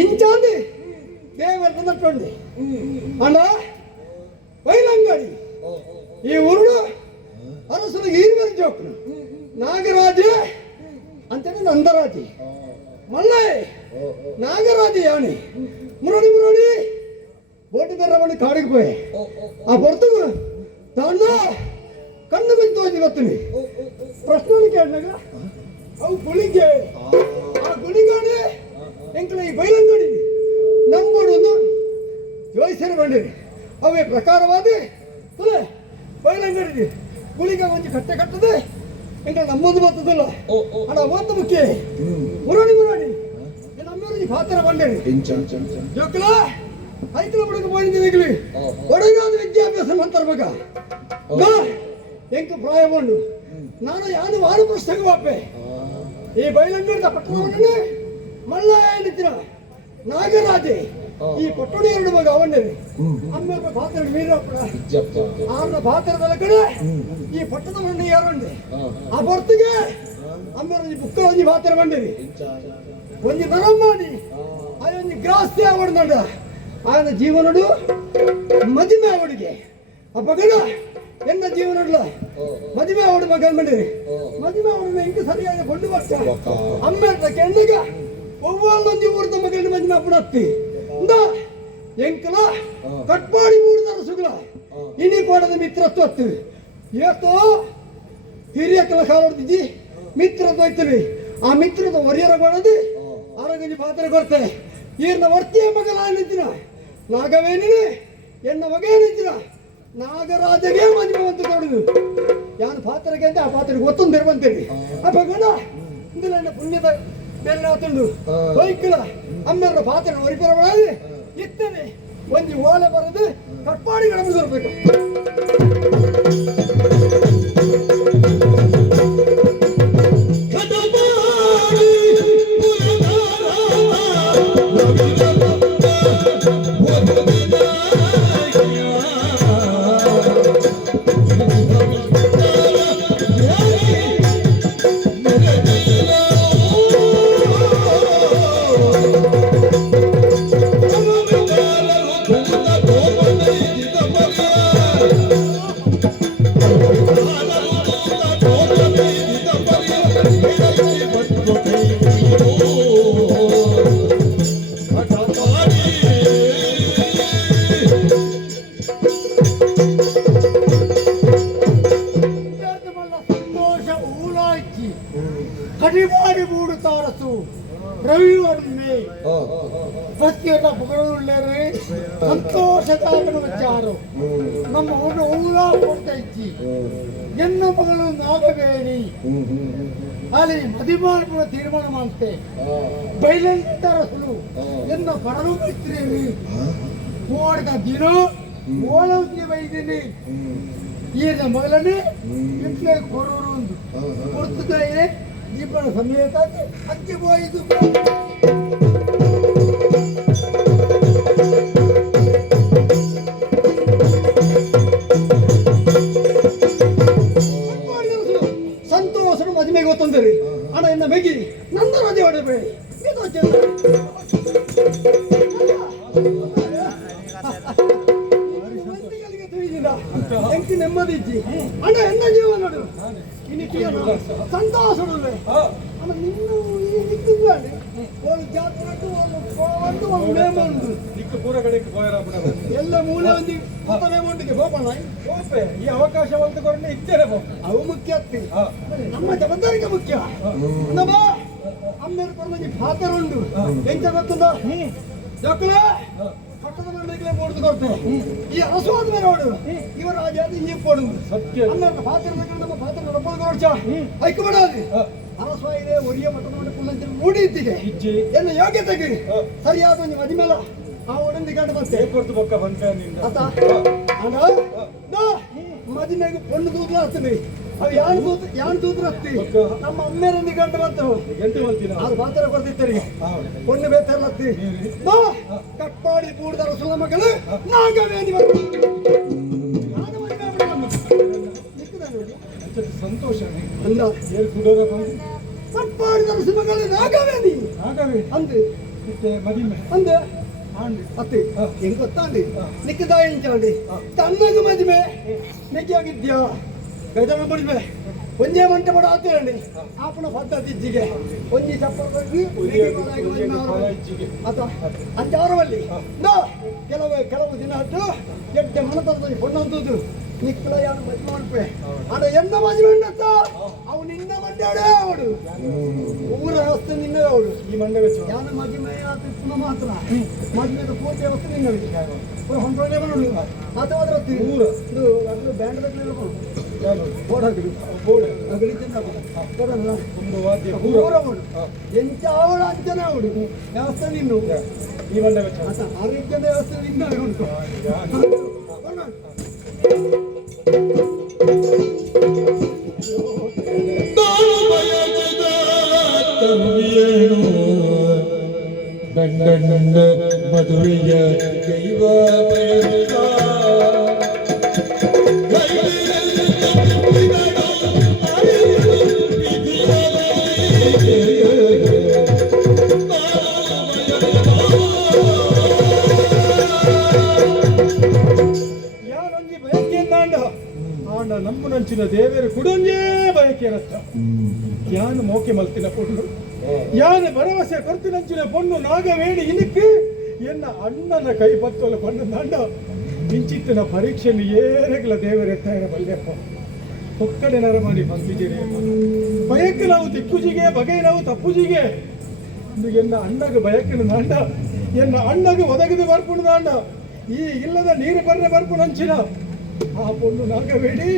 ఇంచాంది దేవన్నట్టుండి అన్నా వైలంగడి ఈ ఊరుడు అరసులు ఈరువరి చోకును నాగరాజే అంతేనా నందరాజు మళ్ళీ నాగరాజు అని మురడి బోటి తెరవని కాడికిపోయి ఆ పొడుతుకు దాంట్లో కన్ను గుంతోంది వత్తుని ప్రశ్నలకి అన్నగా అవు గుళికే ఆ గుళిగానే ఇంకా ఈ బయలంగడి ನಂಬೋಡು ಜೋಯಿಸರು ಬಂದಿರಿ ಅವೇ ಪ್ರಕಾರವಾದಿ ತುಲೆ ಬಯಲಂಗಡಿ ಗುಳಿಗ ಒಂಜಿ ಕಟ್ಟೆ ಕಟ್ಟದೆ ಇಂಕ ನಮ್ಮದು ಬರ್ತದಲ್ಲ ಅಡ ಒಂದು ಮುಖ್ಯ ಮುರಡಿ ನಮ್ಮೂರಿಗೆ ಪಾತ್ರ ಬಂದೇರಿ ಜೋಕಲ ಐಕಲ ಬಡಕ పోయింది ಒಡಗಾದ ವಿದ್ಯಾಭ್ಯಾಸ ಮಂತರ್ಬೇಕ ಎಂಕ ಪ್ರಾಯ ಬಂದು ನಾನು ಯಾನು ವಾರು ಪುಸ್ತಕ ವಾಪೆ ಈ ಬಯಲಂಗಡಿ ಪಟ್ಟಣವನ್ನೇ ಮಲ್ಲ ಏನಿತ್ತಿನ ನಾಗರಾಜೆ ಈ ಪಟ್ಟಣ ಎರಡು ಮಗ ಅವಣ್ಣೇರಿ ಅಮ್ಮ ಪಾತ್ರ ಮೀರಪ್ಪಡ ಆನ ಪಾತ್ರದ ಕಡೆ ಈ ಪಟ್ಟಣವನ್ನು ಯಾರಂಡೆ ಆ ಬರ್ತಿಗೆ ಅಮ್ಮ ಬುಕ್ಕ ಒಂಜಿ ಪಾತ್ರ ಬಂಡೇರಿ ಒಂಜಿ ನರಂ ಮಾಡಿ ಅದೊಂದು ಗ್ರಾಸ್ತಿ ಆವಡ್ನಂಡ ఆయన జీవనుడు మదిమేవుడికి అప్పగడ ఎన్న జీవనుడుల మదిమేవుడు మగన్ మండిరి మదిమేవుడు ఇంక సరియాಗಿ ಕೊಂಡು ಬರ್ತ ಅಮ್ಮೆಟ್ಟಕ್ಕೆ ಎಂದಗ ಒವ್ವಾಳೊಂಜಿ ಊರ್ದ ಮಗನ ಮದಿನప్పుడు ಅತ್ತಿ ಇಂದ ಎಂಕಲ ಕಟ್ಪಾಡಿ ಊರ್ದ ಸುಗಲ ಇನಿ ಕೊಡದ ಮಿತ್ರತ್ವ ಅತ್ತಿ ಏತೋ ಹಿರಿಯಕಲ ಕಾಲೊಡ್ದಿಜಿ ಮಿತ್ರತ್ವ ಐತಿರಿ ಆ ಮಿತ್ರದ ಒರಿಯರ ಕೊಡದಿ ಆರಗಂಜಿ ಪಾತ್ರ ಕೊಡ್ತೆ ಈರ್ನ ವರ್ತಿಯ ಮಗಲ ನಿಂತಿನ ನಾಗವೇನಿನಿ ಎನ್ನ ಮಗೇ ನಿಂತಿನ ನಾಗರಾಜಗೆ ಮದುವೆ ಅಂತ ತೊಡದು ಯಾನು ಪಾತ್ರಕ್ಕೆ ಅಂತ ಆ ಪಾತ್ರಕ್ಕೆ ಒತ್ತೊಂದು ಇರುವಂತೇಳಿ ಅಪ್ಪಗಣ ಇಂದಿನ ಎನ್ನ ಪುಣ್ಯದ ಬೆಲ್ಲ ತುಂಡು ಬೈಕಲ ಅಮ್ಮೆರ ಪಾತ್ರ ಒರಿಪರವಾಗಿ ಇತ್ತನೆ ಒಂಜಿ ಓಲೆ ಬರದು ಕಟ್ಪಾಡಿಗಳ ಮುಗಿರ್ಬೇಕು ಪ್ರತಿಯೊಂದ ಪುಗಳುಳ್ಳೇರಿ ಸಂತೋಷದಾಯಕ ವಿಚಾರ ನಮ್ಮ ಊರ ಕೊಡ್ತಾ ಇಚ್ಚಿ ಎನ್ನ ಮಗಳು ನಾಗವೇಣಿ ಅಲ್ಲಿ ಮದಿಮಾಡ್ಬಿಡ ತೀರ್ಮಾನ ಮಾಡ್ತೆ ಬೈಲಂತರ ಸುಲು ಎನ್ನ ಪಡಲು ಬಿಡ್ತೀರಿ ಓಡ್ದ ದಿನ ಓಳವ್ಗೆ ಬೈದೀನಿ ಈಗಿನ ಮಗಳನ್ನೇ ಇಟ್ಲೆ ಕೊಡೋರು ಒಂದು ಕೊಡ್ತಿದ್ದೆ ದೀಪನ ಸಮೇತ ಅಕ್ಕಿ ಹೋಯಿತು ಸಂತೋಷನು ಮದುವೆಗೆ ಗೊತ್ತಂದರೆ ಹಣ ಎನ್ನ ಮೆಗಿ ನಂದ ರಜೆ ಹೊಡೆಬೇಡಿ ಎಂಕಿ ನೆಮ್ಮದಿ ಇಜ್ಜಿ ಅಣ್ಣ ಎನ್ನ ಜೀವ ನೋಡು ಸಂತೋಷ ಅಣ್ಣ ನಿನ್ನ ನಿಕ್ಕಿದ್ದಾಳೆ ಒಂದು ಜಾತ್ರೆ ಒಂದು ನೇಮ ಉಂಟು ಎಲ್ಲ ಮೂಲೆ ಒಂದು ಹೊಸ ನೇಮ ಉಂಟಿಗೆ ಹೋಗೋಣ ಈ ಅವಕಾಶ ಒಂದು ಇದ್ದೇನೆ ಅವು ಮುಖ್ಯ ಆಗ್ತದೆ ನಮ್ಮ ಜವಾಬ್ದಾರಿಗೆ ಮುಖ್ಯ ನಮ್ಮ ಅಮ್ಮೇರು ಕೊಡೋದು ಪಾತ್ರ ಉಂಟು ಎಂತ ಗೊತ್ತದ ಜಕ್ಕಳ ಪಟ್ಟದ ಮಂಡಳಿಗೆ ಮೂಡಿದು ಕೊಡ್ತೇವೆ ಈ ಅರಸುವಾದ ಮೇಲೆ ನೋಡು ಇವರ ರಾಜಾದ ಈ ಕೊಡು ಸತ್ಯ ಅನ್ನ ಪಾತ್ರ ನಮ್ಮ ಪಾತ್ರ ನಡಪದ ಕೊಡ್ಚ ಐಕ್ಯ ಮಾಡಾದಿ ಅರಸುವ ಇದೆ ಒರಿಯ ಪಟ್ಟದ ಮಂಡಳಿ ಕುಲ್ಲಂತ ಮೂಡಿ ಇದ್ದಿಗೆ ಎಲ್ಲ ಯೋಗ್ಯತೆಗೆ ಸರಿಯಾದ ಒಂದು ಮದಿಮೇಲ ಆ ಒಡಂದಿ ಗಂಡ ಮತ್ತೆ ಕೊಡ್ತು ಬೊಕ್ಕ ಬಂದ ನಿನ್ನ ಅತ ಅಣ್ಣ ಮದಿಮೆಗೆ ಪೊಣ್ಣು ದೂರ ಆಗ್ತದೆ ಅದು ಯಾನ್ ದೂತ್ರ ಹತ್ತಿ ನಮ್ಮ ಅಮ್ಮೇರಂದಿ ಗಂಟು ಬಂತು ಅದು ಪಾತ್ರ ಬರ್ತಿತ್ತರಿ ಪೊಣ್ಣು ಬೇತಾರಲತ್ತಿ ಕಟ್ಪಾಡಿ ಬೂಡ್ದ ರಸುಲ ಮಗಳು ನಾಗವೇಣಿ ಸಂತೋಷ ಅಂದ ಕಟ್ಪಾಡಿ ರಸು ಮಗಳು ನಾಗವೇಣಿ ಅಂದೆ ಮದಿಮೆ ಅಂದೆ ಅತ್ತೆ ಹೆಂಗ್ ಗೊತ್ತಾಂಡಿ ನಿಕ್ಕದ ಇಂಚಾಂಡಿ ತನ್ನಗ ಮದಿಮೆ ನಿಕ್ಕಿಯಾಗಿದ್ಯಾ ಗಜನ ಬಿಡ್ಬೆ ಒಂದೇ ಮಂಟೆ ಮಾಡ ಆತೇಳಿ ಆಪಣ ಪದ್ಧತಿ ಇಜ್ಜಿಗೆ ಒಂಜಿ ಚಪ್ಪಲಿ ಅತ ಅಂಚಾರವಲ್ಲಿ ಕೆಲವು ದಿನ ಆಯ್ತು ಎಡ್ಡೆ ಮನತದ ಪೊಣ್ಣಂತದ್ದು ನಿಕ್ಕಲ ಯಾರು ಮದುವೆ ಮಾಡ್ಪೆ ಅದ ಎನ್ನ ಮದುವೆ ಉಂಡತ್ತ ಅವು ನಿನ್ನ ಮಂಡ್ಯಾಡೇ ಅವಳು ಊರ ವ್ಯವಸ್ಥೆ ನಿನ್ನವೇ ಅವಳು ಈ ಮಂಡ್ಯ ವೆಚ್ಚ ಯಾನ ಮದುವೆ ಆತ ಪುನಃ ಮಾತ್ರ ಮದುವೆದ ಪೂರ್ತಿ ವ್ಯವಸ್ಥೆ ನಿನ್ನವೇ ಪುರ ಹೊಂಟೋನೆ ಬರೋದು ಅಥವಾ ಅದರ ಊರು ಇದು ಅದರ ಬ್ಯಾಂಡ್ ಎಂಚ ಅವಳು ಅಂಚನೆ ಅವಳು ವ್ಯವಸ್ಥೆ ನಿನ್ನು ಈ ಮಂಡ್ಯ ವೆಚ್ಚ ಆರೋಗ್ಯದ ವ್ಯವಸ್ಥೆ ನಿನ್ನವೇ ಉಂಟು ಗಂಡ ಮದುವೆಯ ದೈವ ಯಾನೊಂಜಿ ಬಯಕೆಂದಾಂಡ ಆಂಡ ನಮ್ಮನಂಚಿನ ದೇವೇರು ಕುಡೊಂಜೇ ಬಯಕೆ ರಸ್ತ ಯಾನು ಮೋಕೆ ಮಲ್ತಿನ ಪೊಣ್ಣು ಯಾನು ಭರವಸೆ ಕೊರ್ತಿನಂಚಿನ ಪೊಣ್ಣು ನಾಗವೇಣಿ ಇನಿಕ್ಕೆ ಎನ್ನ ಅಣ್ಣನ ಕೈ ಪತ್ತೋಲ ಪಣ್ಣು ದಾಂಡ ಇಂಚಿತ್ತಿನ ಪರೀಕ್ಷೆಯಲ್ಲಿ ಏರೆಗ್ಲ ದೇವರೆತ್ತಾಯ ಬಲ್ಲೆಪ್ಪ ಒಕ್ಕಡೆ ನರ ಮಾಡಿ ಬಂದಿದ್ದೀರಿ ಬಯಕೆ ನಾವು ದಿಕ್ಕುಜಿಗೆ ಬಗೆ ನಾವು ತಪ್ಪುಜಿಗೆ ಎನ್ನ ಅಣ್ಣಗೆ ಬಯಕಿನ ದಾಂಡ ಎನ್ನ ಅಣ್ಣಗೆ ಒದಗಿದು ಬರ್ಪುಣ ದಾಂಡ ಈ ಇಲ್ಲದ ನೀರು ಬರ್ರೆ ಬರ್ಪುಣ ಅಂಚಿನ ಆ ಪೊಣ್ಣು ನಾಗವೇಣಿ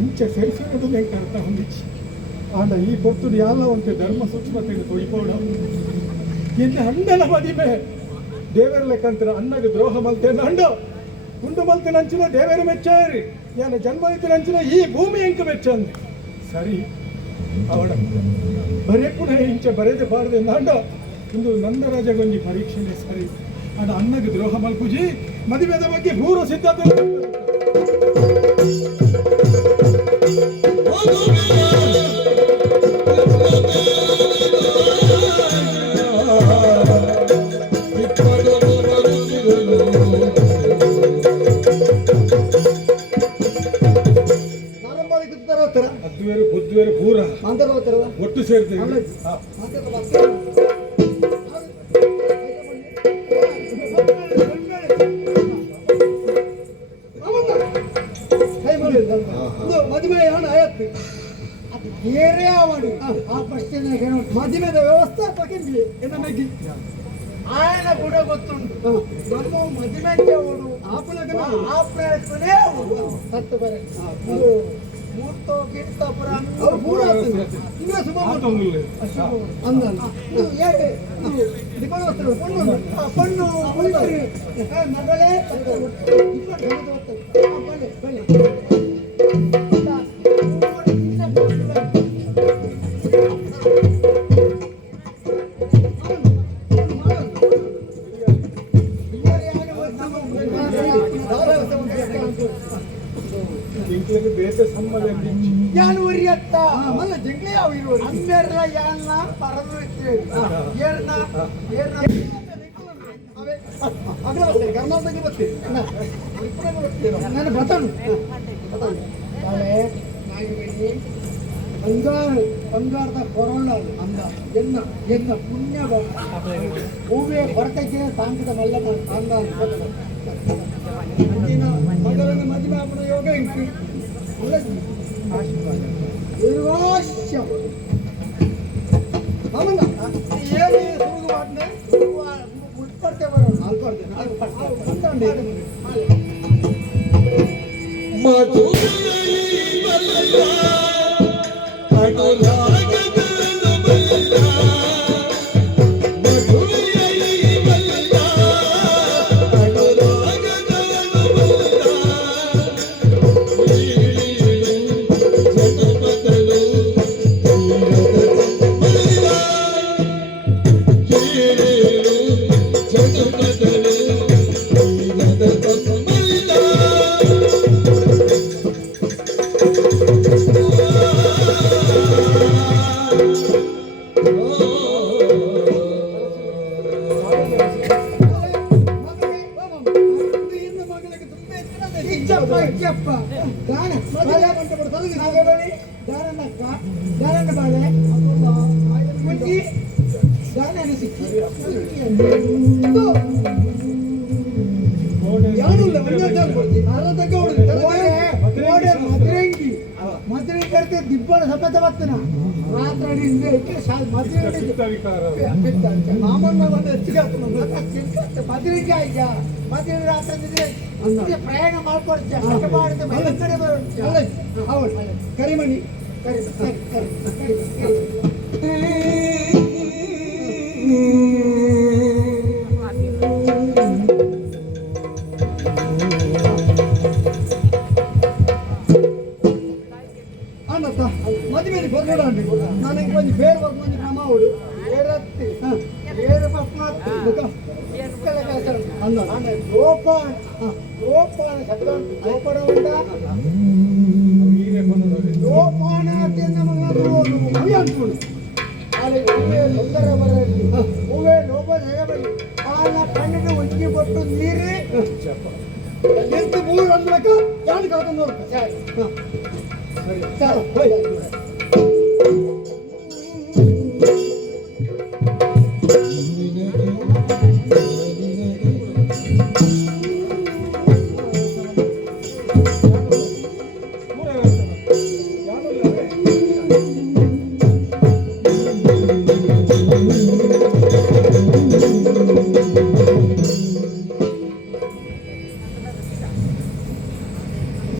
ಇಂಚ ಸರಿಸಿರುವುದು ನಂಗೆ ಅರ್ಥ ಹೊಂದಿಚ್ಚಿ ಆಂಡ ಈ ಪೊತ್ತುಡು ಎಲ್ಲ ಒಂದು ಧರ್ಮ ಸೂಕ್ಷ್ಮತೆಯನ್ನು ತೊಯ್ಕೋಣ ಎನ್ನ ಅಣ್ಣನ ಮದಿಮೆ ದೇವರ ಲೆಕ್ಕಂತರ ಅಣ್ಣಗೆ ದ್ರೋಹ ಮಲ್ತೇನ ಅಂಡ ಕುಂಡು ಮಲ್ತಿನಂಚಿನ ದೇವರು ಮೆಚ್ಚಾರಿ ಯಾನ ಜನ್ಮ ಇತ್ತಿನಂಚಿನ ಈ ಭೂಮಿ ಎಂಕ ಮೆಚ್ಚಂದೆ ಸರಿ ಅವಳ ಬರೇ ಪುನಃ ಇಂಚ ಬರೆದೆ ಬಾರದೆ ಅಂಡ ಇಂದು ನಂದರಾಜಗೊಂಜಿ ಪರೀಕ್ಷೆನೇ ಸರಿ ಅದ ಅಣ್ಣಗೆ ದ್ರೋಹ ಮಲ್ಪುಜಿ ಮದುವೆದ ಬಗ್ಗೆ ಪೂರ್ವ ಸಿದ್ಧತೆ ಹದ್ದುವೇರು ಬುದ್ಧುವೇರು ಪೂರ ಒಟ್ಟು ಸೇರ್ತೇವೆ ಮದುವೆ ಹಣ ಆಯತ್ತು ಬೇರೆ ಅವಳು ಆ ಪ್ರಶ್ನೆ ಮದುವೆದ ವ್ಯವಸ್ಥಾಪಕ ಎನ್ನ ಮೆಗ್ಗಿ ఆయన కూడా ಗೊತ್ತುಂಟು ನಮ್ಮ ಮದುವೆಗೆ ಅವಳು ಆಪರೇಷನೇ ಅವಳು ಸತ್ತು ಬರ ಮೂರ್ತೋ ಗಿರ್ತ ಪುರ ಅವ್ರು ಪೂರ ಆಗ್ತದೆ ಇನ್ನೂ ಶುಭ ಅಂದ ಹೇಗೆ ಪಣ್ಣು ಮಗಳೇ ಬನ್ನಿ ఇంట్లోకి ಬೇತೆ ಸಂಬಂಧ ಯಾನ್ ಉರಿಯತ್ತ ಮಲ್ಲ ಜಂಗ್ಲಿ ಯಾವ ಇರುವರು ಅಂಬೆರ್ಲ ಯಾನ್ನ ಪರದು ಏರ್ನ ಏರ್ನ ಅವೇ ಅಗ್ರ ಬರ್ತೀರಿ ಕರ್ನಾಟಕ ಬರ್ತೀರಿ ನಾನು ಬತನು ನಾಳೆ ನಾಗಿಬೇಡಿ ಬಂಗಾರದ ಕೊರೋಳ ಅಂದ ಎನ್ನ ಪುಣ್ಯ ಹೂವೇ ಹೊರತಕ್ಕೆ ಸಾಂಕದ ಮಲ್ಲ ಅಂದ ಅಂದಿನ ಮಗಳನ್ನು ಮದುವೆ ಆಪಣ ಯೋಗ ಇಟ್ಟು ನಿರ್ವಾಶ್ಯ ಅವನ ಹೇಗೆ ಸುರುಗು ಮಾಡ್ನೆ ಮುಟ್ಪಡ್ತೆ ಬರೋಣ ಅನ್ಕೊಡ್ತೇನೆ ಮದುವೆ ಕರ್ತೆ ದಿಬ್ಬಣ ಸಮೇತ ಬರ್ತಾನ ರಾತ್ರಿ ಮಾಮನ್ನ ಒಂದು ಹೆಚ್ಚಿಗೆ ಮದುವೆಗೆ ಆಯ್ತಾ ಮದುವೆ ರಾತ್ರಿ ಪ್ರಯಾಣ ಮಾಡ್ಕೊಡ್ತೀಯ ಅಷ್ಟ ಮಾಡಿದ ಮೇಲೆ ಕಡೆ ಬರುತ್ತೆ ಹೌದು ಕರಿಮಣಿ ಕರಿ మధ్య కొరకడానికి నాకు కొంచెం పేరు పడుతుంది అమ్మవుడు ఏరత్తి ఏరు పడుతున్నా అన్నాడు గోపాన శబ్దం గోపడం ఉందా గోపాన అవి అనుకోండి తొందర బరది నువ్వే లోపల ఎగబడి వాళ్ళ కన్నును ఉచ్చి పట్టు నీరు ఎంత మూడు వందలక దాని కాకుండా సరే సరే